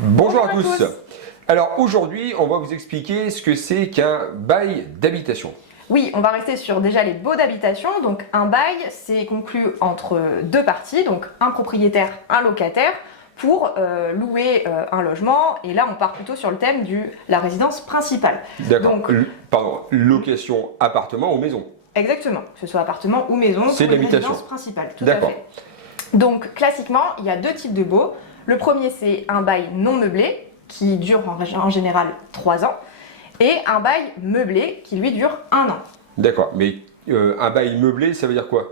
Bonjour à tous. Alors aujourd'hui, on va vous expliquer ce que c'est qu'un bail d'habitation. Oui, on va rester sur déjà les baux d'habitation. Donc un bail, c'est conclu entre deux parties, donc un propriétaire, un locataire, pour louer un logement. Et là, on part plutôt sur le thème de la résidence principale. D'accord. Donc, Pardon, location appartement ou maison. exactement, que ce soit appartement ou maison, C'est pour une l'habitation. résidence principale. Tout à D'accord. fait. Donc classiquement, il y a deux types de baux. Le premier, c'est un bail non meublé, qui dure en général 3 ans, et un bail meublé, qui lui dure 1 an. D'accord, mais un bail meublé, ça veut dire quoi?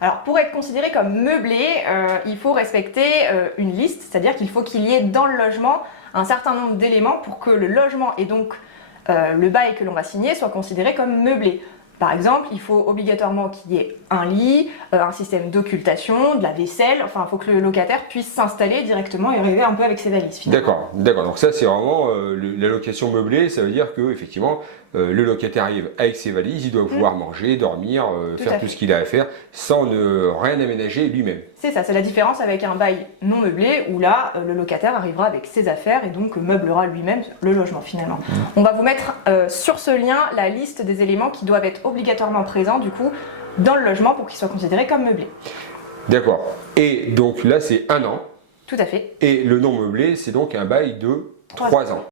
Alors pour être considéré comme meublé, il faut respecter une liste, c'est-à-dire qu'il faut qu'il y ait dans le logement un certain nombre d'éléments pour que le logement et donc le bail que l'on va signer soit considéré comme meublé. Par exemple, il faut obligatoirement qu'il y ait un lit, un système d'occultation, de la vaisselle, enfin il faut que le locataire puisse s'installer directement et arriver un peu avec ses valises finalement. D'accord, d'accord. Donc ça, c'est vraiment la location meublée. Ça veut dire que effectivement, le locataire arrive avec ses valises, il doit pouvoir manger, dormir, faire tout ce qu'il a à faire, sans ne rien aménager lui-même. C'est ça, c'est la différence avec un bail non meublé où là, le locataire arrivera avec ses affaires et donc meublera lui-même le logement finalement. On va vous mettre sur ce lien la liste des éléments qui doivent être obligatoirement présents du coup dans le logement pour qu'il soit considéré comme meublé. D'accord. Et donc là, c'est 1 an. Tout à fait. Et le non meublé, c'est donc un bail de 3 ans.